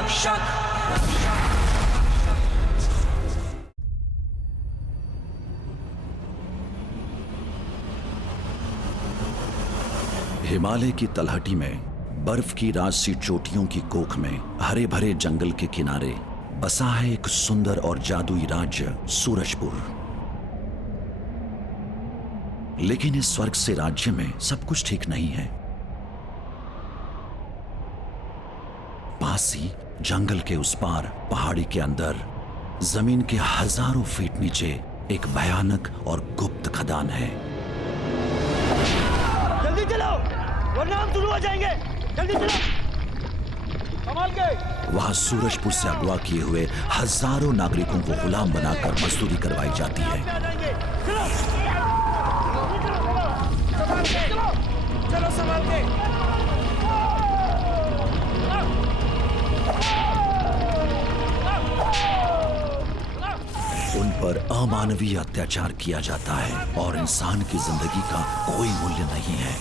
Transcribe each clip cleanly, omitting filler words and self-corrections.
रक्षक। हिमालय की तलहटी में बर्फ की राजसी चोटियों की कोख में हरे भरे जंगल के किनारे बसा है एक सुंदर और जादुई राज्य सूरजपुर। लेकिन इस स्वर्ग से राज्य में सब कुछ ठीक नहीं है। पास ही जंगल के उस पार पहाड़ी के अंदर जमीन के हजारों फीट नीचे एक भयानक और गुप्त खदान है। जल्दी चलो वरना हम शुरू हो जाएंगे। जल्दी चलो संभाल के। वहां सूरजपुर से अगवा किए हुए हजारों नागरिकों को गुलाम बनाकर मजदूरी करवाई जाती है। चलो चलो संभाल के। उन पर अमानवीय अत्याचार किया जाता है और इंसान की जिंदगी का कोई मूल्य नहीं है।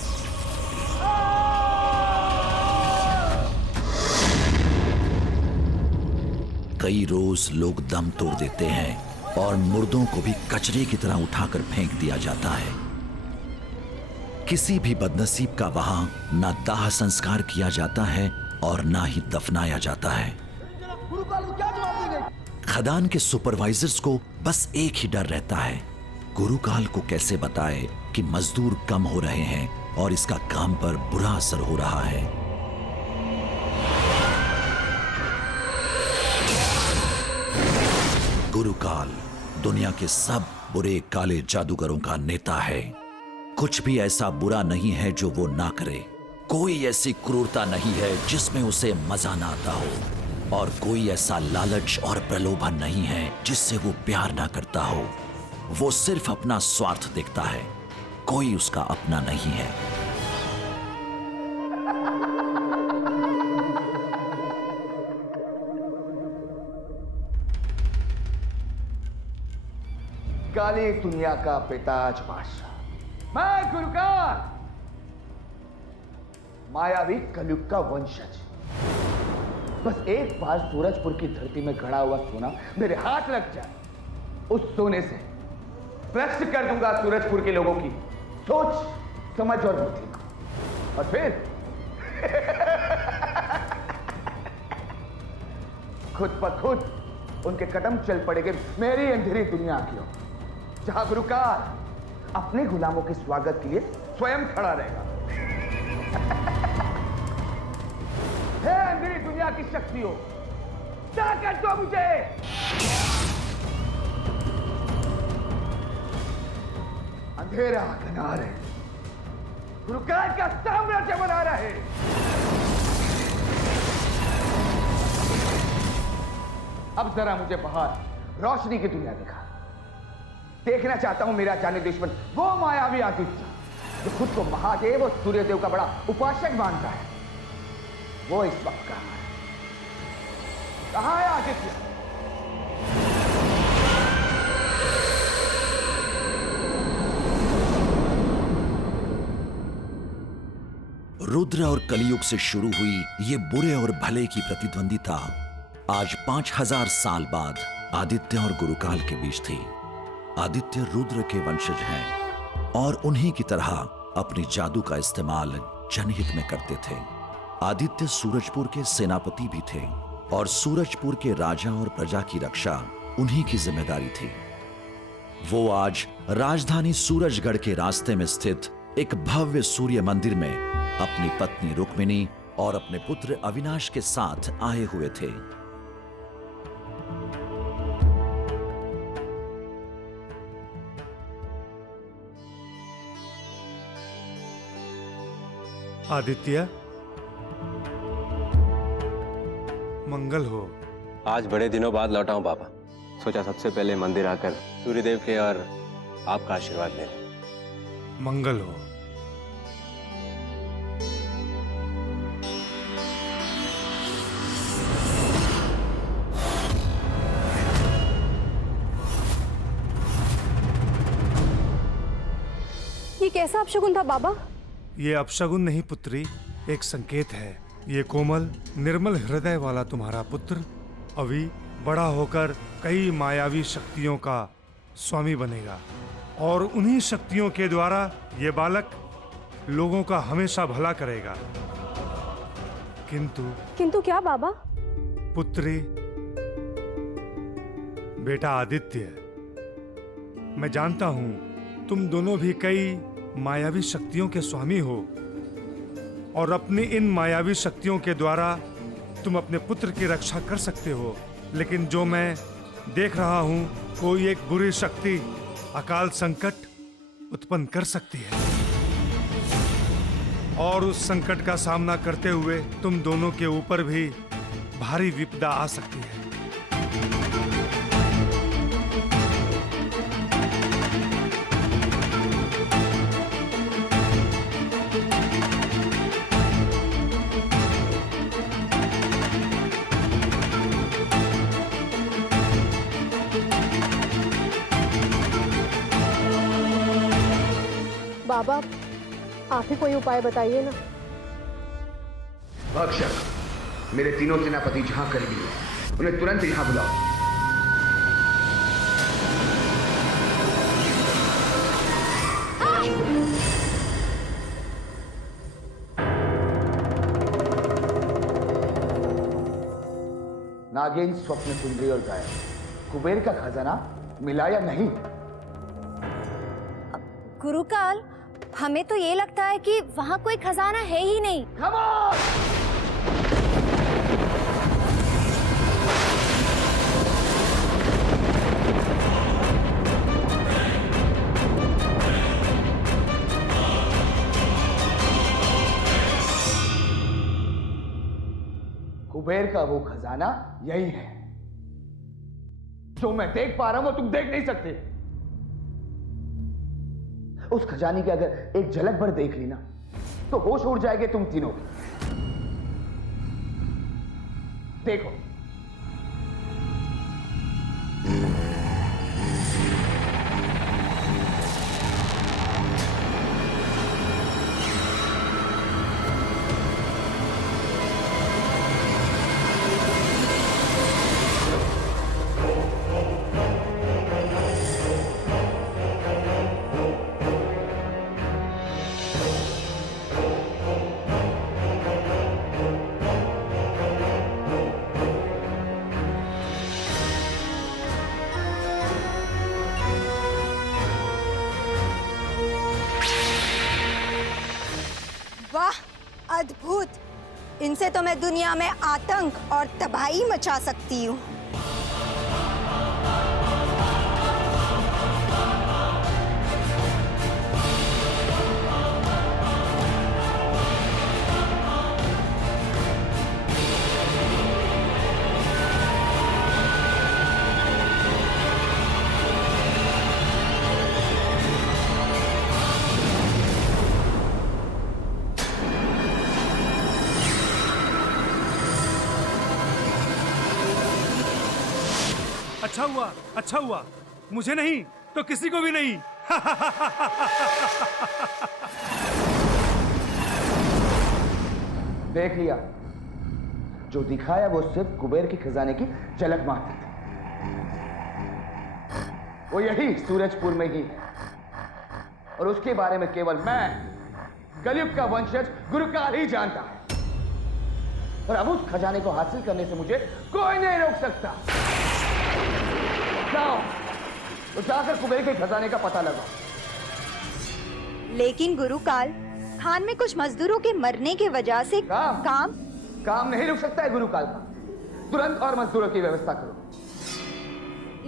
कई रोज लोग दम तोड़ देते हैं और मुर्दों को भी कचरे की तरह उठाकर फेंक दिया जाता है। किसी भी बदनसीब का वहां ना दाह संस्कार किया जाता है और ना ही दफनाया जाता है। खदान के सुपरवाइजर्स को बस एक ही डर रहता है, गुरुकाल को कैसे बताए कि मजदूर कम हो रहे हैं और इसका काम पर बुरा असर हो रहा है। गुरुकाल दुनिया के सब बुरे काले जादूगरों का नेता है। कुछ भी ऐसा बुरा नहीं है जो वो ना करे। कोई ऐसी क्रूरता नहीं है जिसमें उसे मजा ना आता हो, और कोई ऐसा लालच और प्रलोभन नहीं है जिससे वो प्यार ना करता हो। वो सिर्फ अपना स्वार्थ देखता है, कोई उसका अपना नहीं है। काली दुनिया का पिताज बादशाह मैं गुरुकाल, मायावी कलयुग का वंशज। बस एक बार सूरजपुर की धरती में गड़ा हुआ सोना मेरे हाथ लग जाए, उस सोने से भ्रष्ट कर दूंगा सूरजपुर के लोगों की सोच, समझ और बुद्धि को। और फिर खुद ब खुद उनके कदम चल पड़ेंगे मेरी अंधेरी दुनिया की ओर, जहां गुरुकाल अपने गुलामों के स्वागत के लिए स्वयं खड़ा रहेगा। हे अंधेरी दुनिया की शक्तियों, जाकर दो मुझे। अंधेरा घना रहे, गुरुकाल का साम्राज्य बना रहे। अब जरा मुझे बाहर रोशनी की दुनिया दिखा। देखना चाहता हूं मेरा जाने दुश्मन वो मायावी आदित्य जो खुद को महादेव और सूर्यदेव का बड़ा उपासक मानता है। वो इस वक्त कहां है आदित्य? रुद्र और कलियुग से शुरू हुई ये बुरे और भले की प्रतिद्वंदिता आज 5000 साल बाद आदित्य और गुरुकाल के बीच थी। आदित्य रुद्र के वंशज हैं और उन्हीं की तरह अपनी जादू का इस्तेमाल जनहित में करते थे। आदित्य सूरजपुर के सेनापति भी थे और सूरजपुर के राजा और प्रजा की रक्षा उन्हीं की जिम्मेदारी थी। वो आज राजधानी सूरजगढ़ के रास्ते में स्थित एक भव्य सूर्य मंदिर में अपनी पत्नी रुक्मिणी और अपने पुत्र अविनाश के साथ आए हुए थे। आदित्य, मंगल हो। आज बड़े दिनों बाद लौटा हूं पापा। सोचा सबसे पहले मंदिर आकर सूर्यदेव के और आपका आशीर्वाद ले लें। मंगल हो। ये कैसा अपशगुन था बाबा? ये अपशगुन नहीं पुत्री, एक संकेत है ये कोमल निर्मल हृदय वाला तुम्हारा पुत्र अभी बड़ा होकर कई मायावी शक्तियों का स्वामी बनेगा और उन्हीं शक्तियों के द्वारा ये बालक लोगों का हमेशा भला करेगा। किंतु क्या बाबा? पुत्री, बेटा आदित्य, मैं जानता हूं तुम दोनों भी कई मायावी शक्तियों के स्वामी हो और अपनी इन मायावी शक्तियों के द्वारा तुम अपने पुत्र की रक्षा कर सकते हो, लेकिन जो मैं देख रहा हूं कोई एक बुरी शक्ति अकाल संकट उत्पन्न कर सकती है और उस संकट का सामना करते हुए तुम दोनों के ऊपर भी भारी विपदा आ सकती है। बाबा, आप ही कोई उपाय बताइए ना। भक्षक, मेरे तीनों सेनापति जहां करीबी हैं, उन्हें तुरंत यहां बुलाओ। नागिन, स्वप्न सुंदरी और गायब, कुबेर का खजाना मिला या नहीं? गुरुकाल, हमें तो ये लगता है कि वहाँ कोई खजाना है ही नहीं। कुबेर का वो खजाना यही है। जो मैं देख पा रहा हूं वो तुम देख नहीं सकते। उस खजाने की अगर एक झलक भर देख ली ना तो होश उड़ जाएंगे तुम तीनों। देखो, वाह, अद्भुत! इनसे तो मैं दुनिया में आतंक और तबाही मचा सकती हूँ। अच्छा हुआ, मुझे नहीं तो किसी को भी नहीं। देख लिया, जो दिखाया वो सिर्फ कुबेर के खजाने की झलक मारती थी। वो यही सूरजपुर में ही है और उसके बारे में केवल मैं, कलयुग का वंशज गुरुकाल ही जानता है। और अब उस खजाने को हासिल करने से मुझे कोई नहीं रोक सकता। जाओ, तो जाकर कुबेर के खजाने का पता लगाओ। लेकिन गुरुकाल, खान में कुछ मजदूरों के मरने की वजह से काम नहीं रुक सकता है गुरुकाल का। तुरंत और मजदूरों की व्यवस्था करो।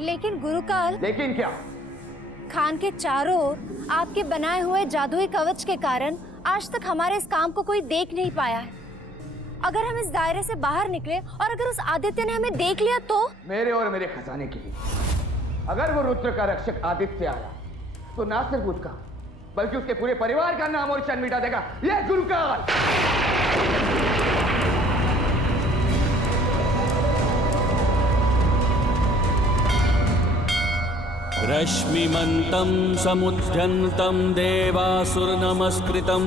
लेकिन गुरुकाल, लेकिन क्या? खान के चारों ओर आपके बनाए हुए जादुई कवच के कारण आज तक हमारे इस काम को कोई देख नहीं पाया है। अगर हम इस दायरे से बाहर निकले और अगर उस आदित्य ने हमें देख लिया तो? मेरे और मेरे खजाने के लिए अगर वो रुद्र का रक्षक आदित्य आया तो ना सिर्फ उसका बल्कि उसके पूरे परिवार का नाम और निशान मिटा देगा ये गुरुकाल। रश्मिमन्तं समुद्यन्तं देवासुर नमस्कृतं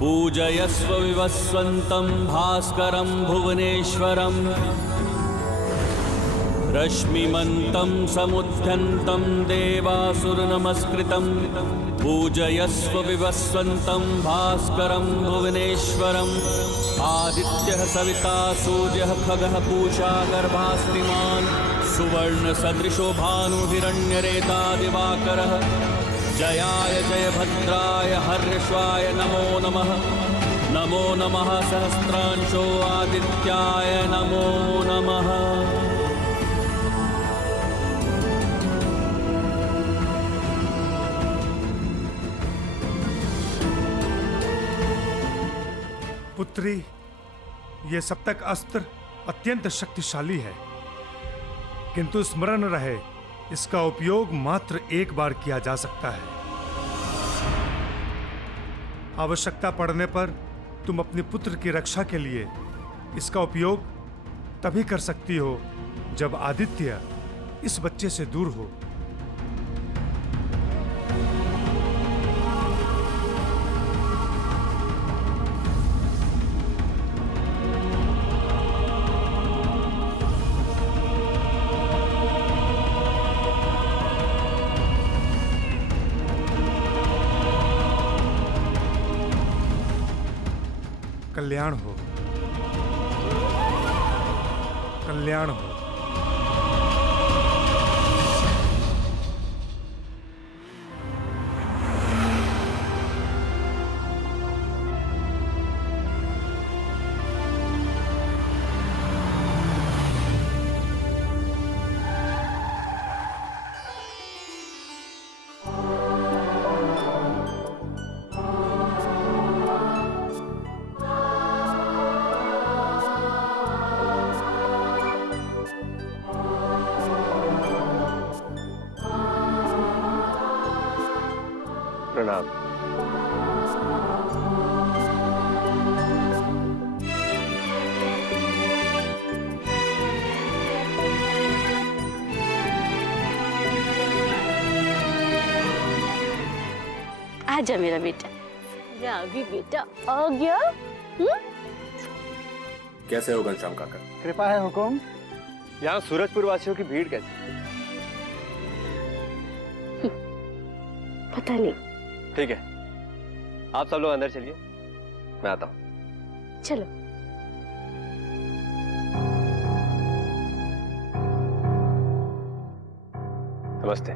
पूजयस्व विवस्वन्तं भास्करं भुवनेश्वरं रश्मिमन्तं समुद्यन्तं देवासुरनमस्कृतं पूजयस्व विवस्वन्तं भास्करं भुवनेश्वरम् आदित्यः सविता सूर्यः खगः पूषा गर्भास्तिमान् सुवर्णसदृशो भानुहिरण्यरेता दिवाकरः जयाय जयभद्राय हर्षाय नमो नमः। नमो नमः सहस्रांशो आदित्याय नमो नमः। पुत्री, ये सप्तक अस्त्र अत्यंत शक्तिशाली है, किंतु स्मरण रहे इसका उपयोग मात्र एक बार किया जा सकता है। आवश्यकता पड़ने पर तुम अपने पुत्र की रक्षा के लिए इसका उपयोग तभी कर सकती हो जब आदित्य इस बच्चे से दूर हो। कल्याण हो, कल्याण हो। प्रणाम। आजा मेरा बेटा। अभी बेटा आ गया। कैसे हो घनश्याम काका? कृपा है हुकुम। यहाँ सूरजपुर वासियों की भीड़ कैसी? पता नहीं। ठीक है, आप सब लोग अंदर चलिए, मैं आता हूँ। चलो। नमस्ते।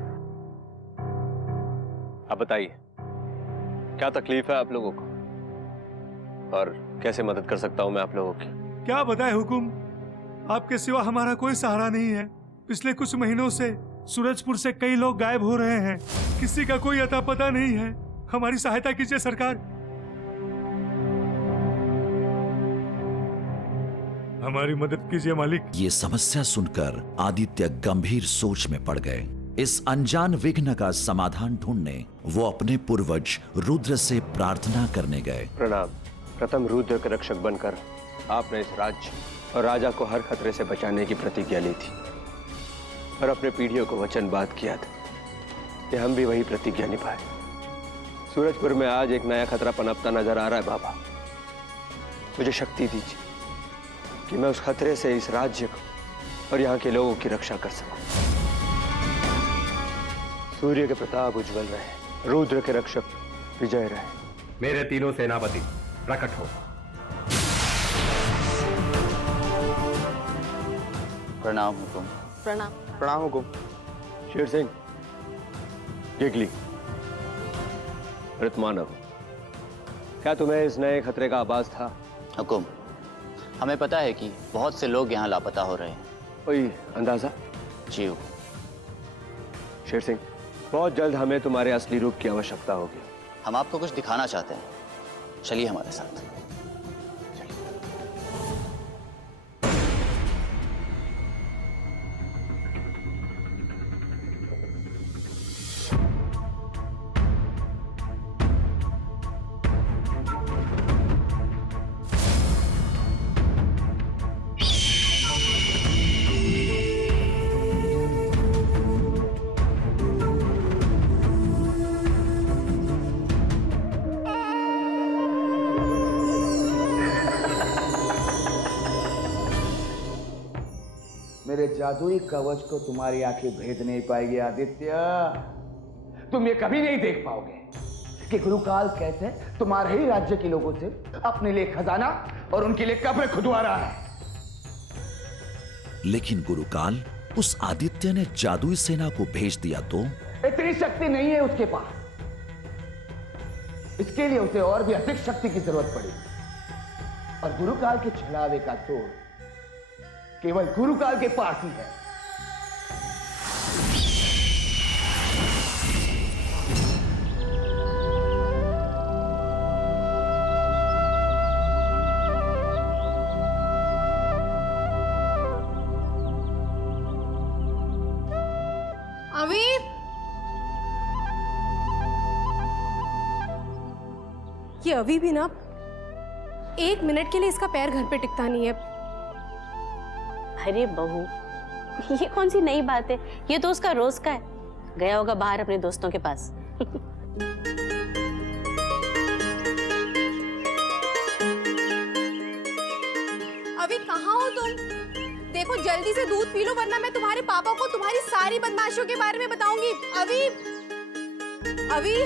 आप बताइए, क्या तकलीफ है आप लोगों को और कैसे मदद कर सकता हूँ मैं आप लोगों की? क्या बताएं हुकुम, आपके सिवा हमारा कोई सहारा नहीं है। पिछले कुछ महीनों से सूरजपुर से कई लोग गायब हो रहे हैं, किसी का कोई अता पता नहीं है। हमारी सहायता कीजिए सरकार। हमारी मदद कीजिए मालिक। ये समस्या सुनकर आदित्य गंभीर सोच में पड़ गए। इस अनजान विघ्न का समाधान ढूंढने वो अपने पूर्वज रुद्र से प्रार्थना करने गए। प्रणाम। प्रथम रुद्र के रक्षक बनकर आपने इस राज्य और राजा को हर खतरे से बचाने की प्रतिज्ञा ली थी और अपने पीढ़ियों को वचनबद्ध किया था कि हम भी वही प्रतिज्ञा निभाएं। सूरजपुर में आज एक नया खतरा पनपता नजर आ रहा है बाबा। मुझे शक्ति दीजिए कि मैं उस खतरे से इस राज्य को और यहाँ के लोगों की रक्षा कर सकूं। सूर्य के प्रताप उज्जवल रहे, रुद्र के रक्षक विजय रहे। मेरे तीनों सेनापति प्रकट हो। प्रणाम हुकुम। प्रणाम। प्रणाम हुकुम। शेर सिंह, गिगली, ऋतमानव, क्या तुम्हें इस नए खतरे का आभास था? हुकुम, हमें पता है कि बहुत से लोग यहाँ लापता हो रहे हैं। कोई अंदाजा? जी हुकुम। शेर सिंह, बहुत जल्द हमें तुम्हारे असली रूप की आवश्यकता होगी। हम आपको कुछ दिखाना चाहते हैं, चलिए हमारे साथ। मेरे जादुई कवच को तुम्हारी आंखें भेद नहीं पाएगी आदित्य। तुम ये कभी नहीं देख पाओगे कि गुरुकाल कैसे तुम्हारे ही राज्य के लोगों से अपने लिए खजाना और उनके लिए कब्र खुदवा रहा है। लेकिन गुरुकाल उस आदित्य ने जादुई सेना को भेज दिया तो इतनी शक्ति नहीं है उसके पास। इसके लिए उसे और भी अधिक शक्ति की जरूरत पड़ी। और गुरुकाल के छलावे का तोड़ केवल गुरुकाल के पास ही है। अभी ये अभी भी ना 1 मिनट के लिए इसका पैर घर पे टिकता नहीं है। अरे बहू, ये कौन सी नई बात है? ये तो उसका रोज का है। गया होगा बाहर अपने दोस्तों के पास। अभी कहाँ हो तुम? देखो जल्दी से दूध पी लो वरना मैं तुम्हारे पापा को तुम्हारी सारी बदमाशियों के बारे में बताऊंगी। अभी अभी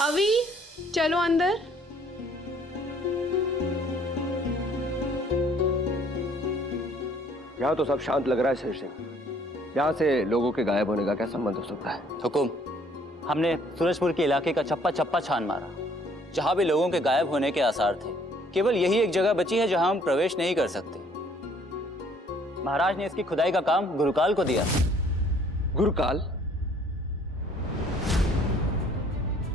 अभी चलो अंदर। यहाँ तो सब शांत लग रहा है शेर सिंह। यहाँ से लोगों के गायब होने का क्या संबंध हो सकता है? हुकुम, हमने सूरजपुर के इलाके का चप्पा चप्पा छान मारा। जहाँ भी लोगों के गायब होने के आसार थे, केवल यही एक जगह बची है जहाँ हम प्रवेश नहीं कर सकते। महाराज ने इसकी खुदाई का काम गुरुकाल को दिया। गुरुकाल?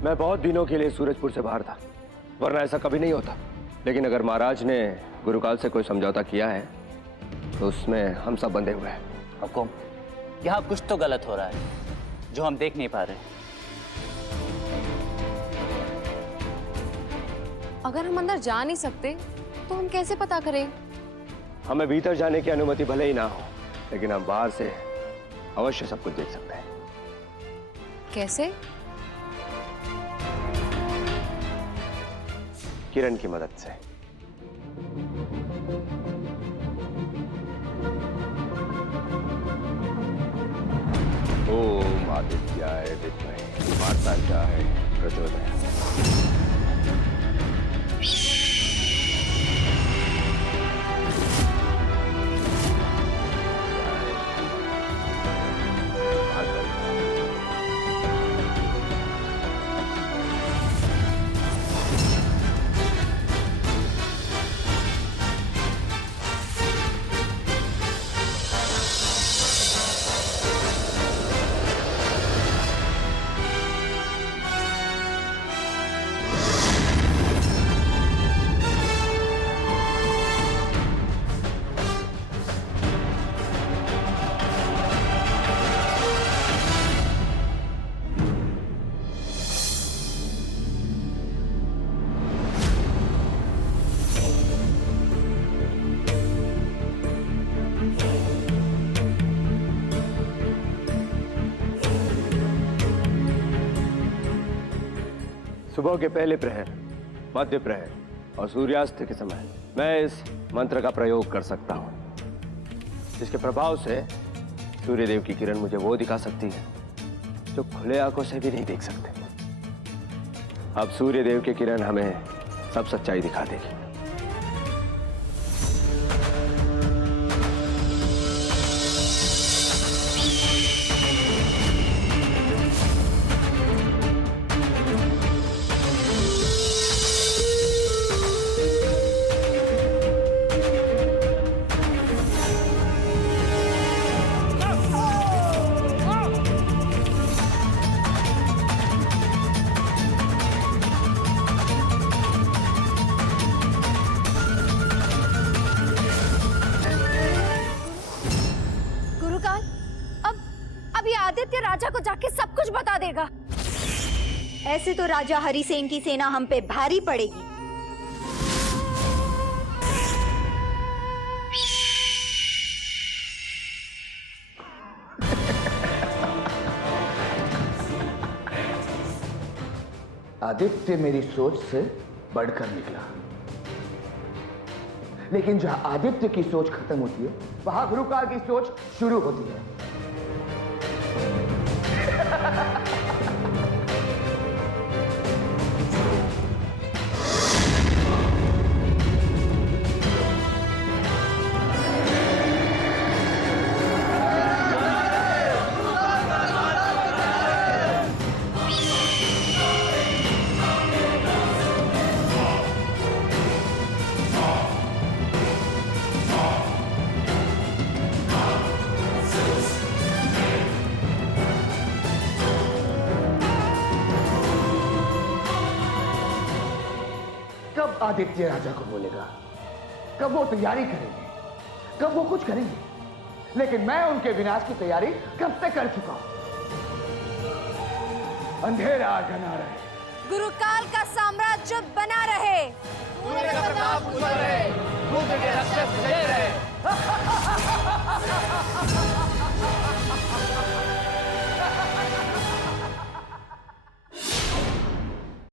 मैं बहुत दिनों के लिए सूरजपुर से बाहर था, वरना ऐसा कभी नहीं होता। लेकिन अगर महाराज ने गुरुकाल से कोई समझौता किया है तो उसमें हम सब बंधे हुए हैं। हुकुम, यहाँ कुछ तो गलत हो रहा है जो हम देख नहीं पा रहे। अगर हम अंदर जा नहीं सकते तो हम कैसे पता करें? हमें भीतर जाने की अनुमति भले ही ना हो, लेकिन हम बाहर से अवश्य सब कुछ देख सकते हैं। कैसे? किरण की मदद से। ओम आदित्याय विद्महे मार्तांडाय प्रचोदयात्। सुबह के पहले प्रहर, मध्य प्रहर और सूर्यास्त के समय मैं इस मंत्र का प्रयोग कर सकता हूं। इसके प्रभाव से सूर्यदेव की किरण मुझे वो दिखा सकती है जो खुले आंखों से भी नहीं देख सकते। अब सूर्यदेव की किरण हमें सब सच्चाई दिखा देगी। आदित्य राजा को जाके सब कुछ बता देगा। ऐसे तो राजा हरिसेन की सेना हम पे भारी पड़ेगी। आदित्य मेरी सोच से बढ़कर निकला, लेकिन जहां आदित्य की सोच खत्म होती है वहां गुरुकाल की सोच शुरू होती है। कब आदित्य राजा को बोलेगा, कब वो तैयारी करेंगे, कब वो कुछ करेंगे, लेकिन मैं उनके विनाश की तैयारी कब से कर चुका हूं। अंधेरा घना रहे, गुरुकाल का साम्राज्य बना रहे, सूर्य का प्रताप उज्ज्वल रहे, रुद्र के रक्षक विजय रहे।